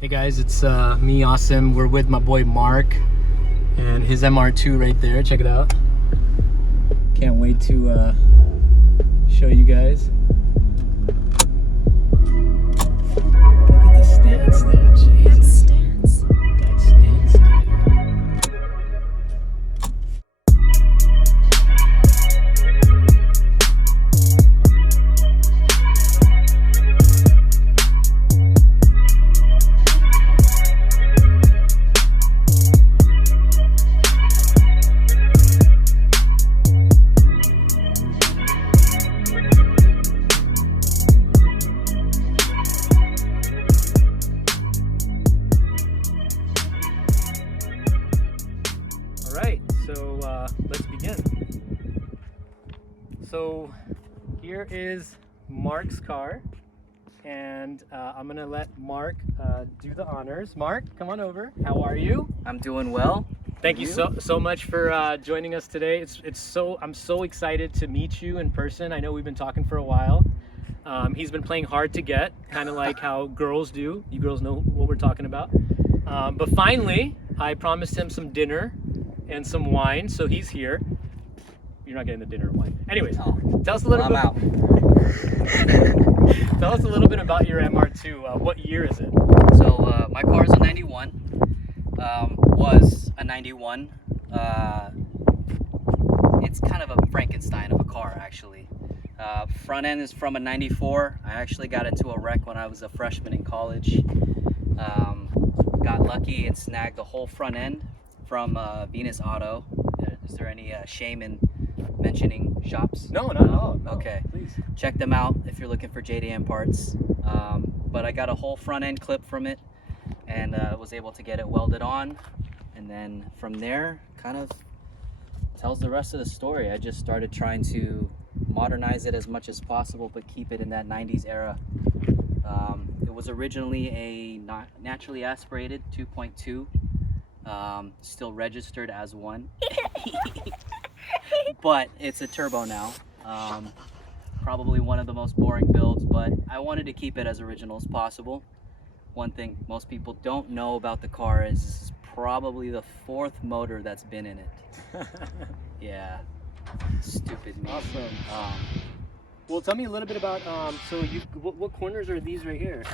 Hey guys, it's me, Asim. We're with my boy Mark and his MR2 right there. Check it out. Can't wait to show you guys. Look at the stance though, jeez. That stance. That stance, dude. Alright, so let's begin. So here is Mark's car, and I'm gonna let Mark do the honors. Mark, come on over. How are you? I'm doing well. Thank you so much for joining us today. I'm so excited to meet you in person. I know we've been talking for a while. He's been playing hard to get, kind of like how girls do. You girls know what we're talking about. But finally, I promised him some dinner and some wine, so he's here. You're not getting the dinner and wine. Anyways, tell us a little bit. I'm out. Tell us a little bit about your MR2. What year is it? So my car is a 91. Was a 91. It's kind of a Frankenstein of a car, actually. Front end is from a 94. I actually got into a wreck when I was a freshman in college. Got lucky and snagged the whole front end from Venus Auto. Is there any shame in mentioning shops? No, not at all. No, okay, please. Check them out if you're looking for JDM parts. But I got a whole front end clip from it, and was able to get it welded on. And then from there, kind of tells the rest of the story. I just started trying to modernize it as much as possible, but keep it in that 90s era. It was originally a naturally aspirated 2.2. Still registered as one, but it's a turbo now. Probably one of the most boring builds, but I wanted to keep it as original as possible. One thing most people don't know about the car is this is probably the 4th motor that's been in it. Yeah, stupid me. Awesome. Well, tell me a little bit about, so what corners are these right here?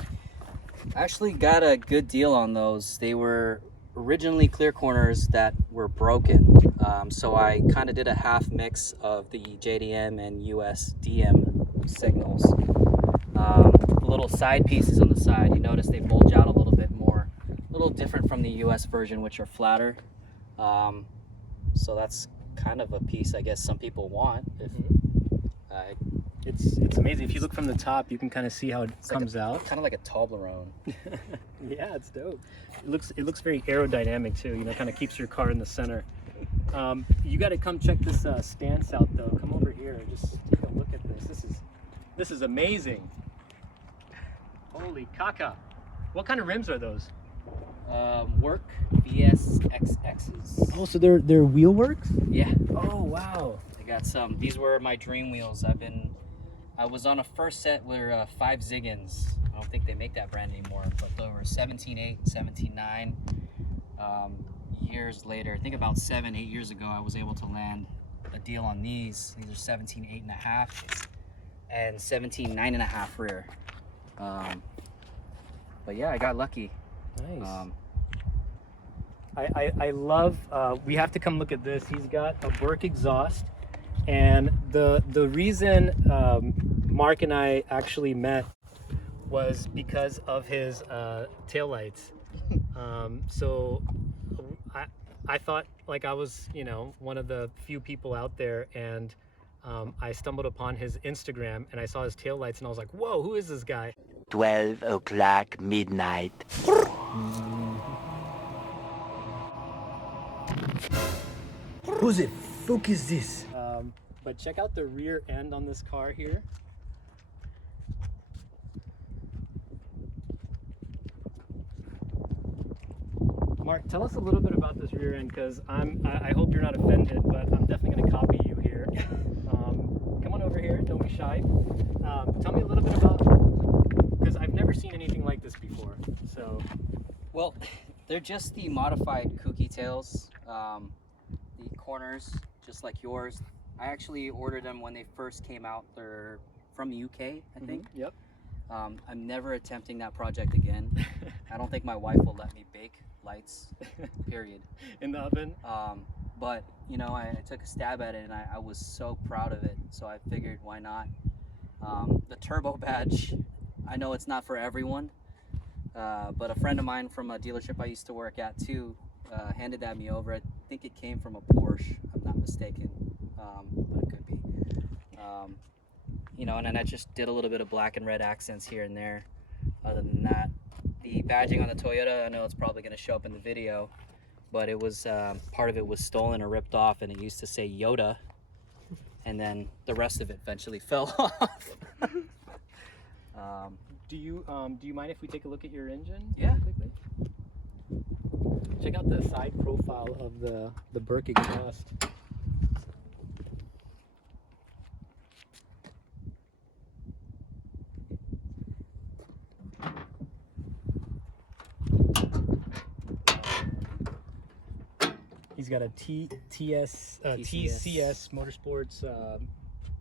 I actually got a good deal on those. They were originally clear corners that were broken. So I kind of did a half mix of the JDM and US DM signals. The little side pieces on the side, you notice they bulge out a little bit more. A little different from the US version, which are flatter. So that's kind of a piece I guess some people want. It's amazing. If you look from the top, you can kind of see how it comes out. Kind of like a Toblerone. Yeah, it's dope. It looks very aerodynamic too. You know, kind of keeps your car in the center. You got to come check this stance out though. Come over here and just take a look at this. This is amazing. Holy caca! What kind of rims are those? Work VSXXs. Oh, so they're wheel works? Yeah. Oh wow. I got some. These were my dream wheels. I was on a first set with 5 Ziggins. I don't think they make that brand anymore, but they were 17.8, 17.9. Years later, I think about 7-8 years ago, I was able to land a deal on these. These are 17.8.5 and 17.9.5 rear. But yeah, I got lucky. Nice. I love, we have to come look at this. He's got a Burke exhaust, and the reason Mark and I actually met was because of his taillights. So I thought like I was, you know, one of the few people out there, and I stumbled upon his Instagram and I saw his taillights and I was like, whoa, who is this guy? 12 o'clock midnight. Who the fuck is this? But check out the rear end on this car here. Mark, tell us a little bit about this rear end, because I hope you're not offended, but I'm definitely going to copy you here. Come on over here, don't be shy. Tell me a little bit about, because I've never seen anything like this before. So Well, they're just the modified kooky tails. The corners, just like yours. I actually ordered them when they first came out. They're from the UK, I think. Yep. I'm never attempting that project again. I don't think my wife will let me bake lights, period. In the oven? But, you know, I took a stab at it and I was so proud of it. So I figured, why not? The turbo badge, I know it's not for everyone. But a friend of mine from a dealership I used to work at too handed that me over. I think it came from a Porsche, if I'm not mistaken, but it could be. You know, and then I just did a little bit of black and red accents here and there. Other than that, the badging on the Toyota, I know it's probably going to show up in the video, but it was part of it was stolen or ripped off, and it used to say Yoda, and then the rest of it eventually fell off. Do you mind if we take a look at your engine? Yeah. Quickly? Check out the side profile of the Burke exhaust. He's got a TCS Motorsports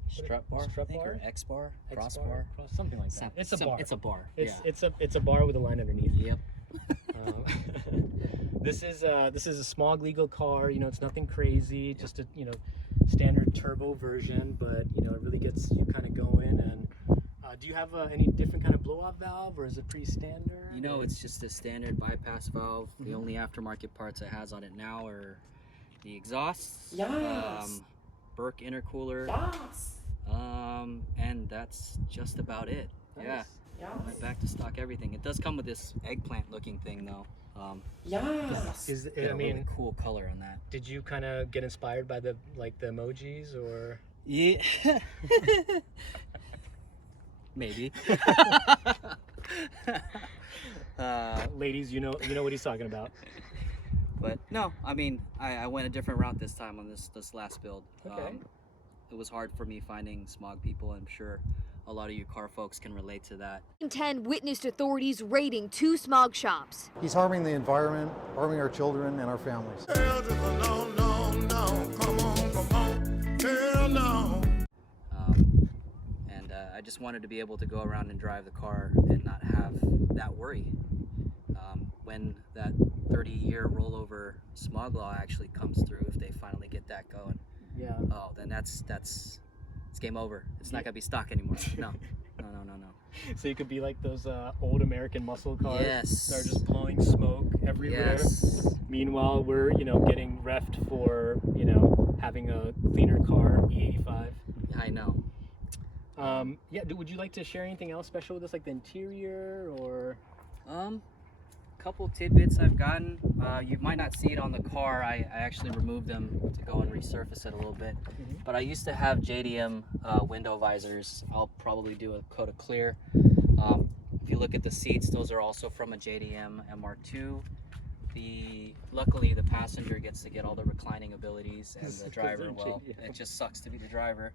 Strut bar, Strut I think, bar? or X bar, cross bar, bar, something like that. It's a bar. It's a bar. It's a bar with a line underneath. Yep. This is a smog legal car. You know, it's nothing crazy. Just a standard turbo version, but you know it really gets you kind of going. And do you have any different kind of blow-off valve, or is it pretty standard? You know, it's just a standard bypass valve. The only aftermarket parts it has on it now are the exhausts, Burke intercooler, and that's just about it. Nice. Yeah, right back to stock everything. It does come with this eggplant-looking thing though. Is Got a really cool color on that. did you kind of get inspired by the emojis or? Yeah. Maybe. Ladies, you know what he's talking about. But no, I mean, I went a different route this time on this last build. Okay. It was hard for me finding smog people. I'm sure a lot of you car folks can relate to that. 10 witnessed authorities raiding 2 smog shops. He's harming the environment, harming our children and our families. I just wanted to be able to go around and drive the car and not have that worry. When that 30-year rollover smog law actually comes through, if they finally get that going, then it's game over. It's not gonna be stock anymore. No. So you could be like those old American muscle cars Yes. that are just blowing smoke everywhere. Yes. Meanwhile, we're getting reffed for having a cleaner car, E85. I know. Would you like to share anything else special with us, like the interior or? Couple tidbits I've gotten. You might not see it on the car. I actually removed them to go and resurface it a little bit. But I used to have JDM window visors. I'll probably do a coat of clear. If you look at the seats, those are also from a JDM MR2. Luckily the passenger gets to get all the reclining abilities, and the driver, well, it just sucks to be the driver.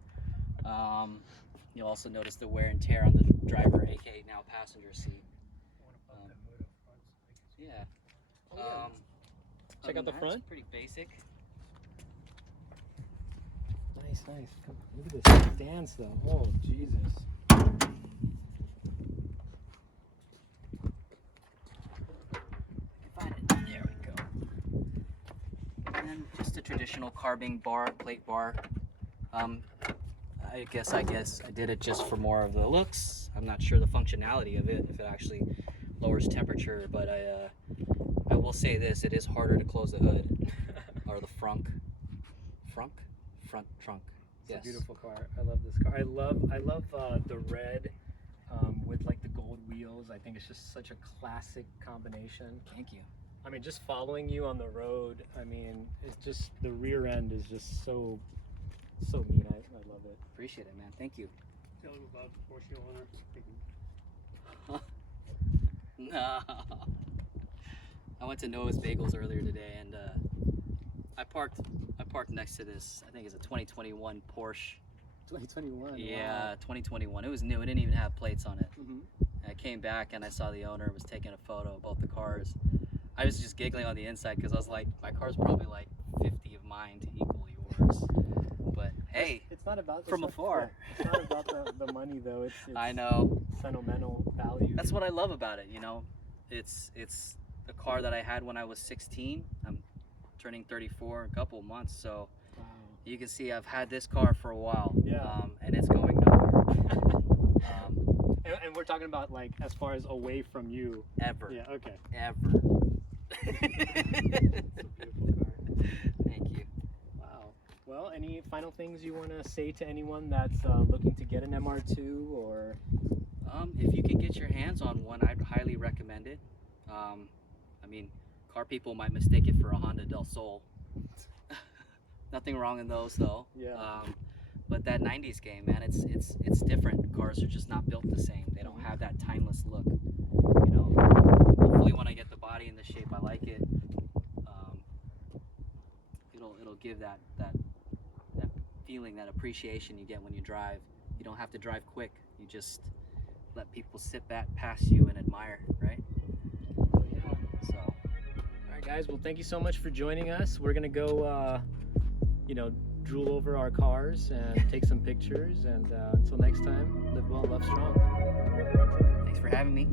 You'll also notice the wear and tear on the driver, aka now passenger seat. Yeah. Check out the front. It's pretty basic. Nice. Look at this stance though. Oh Jesus. Find it. There we go. And just a traditional carbing bar, plate bar. I guess I did it just for more of the looks. I'm not sure the functionality of it, if it actually lowers temperature, but I will say this: it is harder to close the hood or the front trunk. It's a beautiful car. I love this car. I love the red with like the gold wheels. I think it's just such a classic combination. Thank you. I mean, just following you on the road. I mean, it's just the rear end is just so neat. I love it. Appreciate it, man. Thank you. Tell him about the Porsche owner. No. I went to Noah's Bagels earlier today, and I parked next to this. I think it's a 2021 Porsche. 2021. Yeah, 2021. It was new. It didn't even have plates on it. Mm-hmm. I came back and I saw the owner was taking a photo of both the cars. I was just giggling on the inside because I was like, my car's probably like 50 of mine to equal yours. But hey, It's not about the from afar. It's not about the money though. It's I know. sentimental value. That's what I love about it, you know. It's a car that I had when I was 16. I'm turning 34 in a couple of months, so Wow. you can see I've had this car for a while. Yeah. And it's going nowhere. And we're talking about like as far as away from you. Ever. Yeah. Okay. Ever. It's a beautiful car. Thank you. Wow. Well, any final things you want to say to anyone that's looking to get an MR2 or? If you can get your hands on one, I'd highly recommend it. I mean, car people might mistake it for a Honda Del Sol. Nothing wrong in those though. Yeah. But that 90s game, man, it's different. Cars are just not built the same. They don't have that timeless look. You know, hopefully when I get the body in the shape I like it, it'll give that feeling, that appreciation you get when you drive. You don't have to drive quick. You just let people sit back past you and admire, right? So, All right, guys. Well, thank you so much for joining us. We're gonna go, drool over our cars and take some pictures. And until next time, live well, love strong. thanks for having me.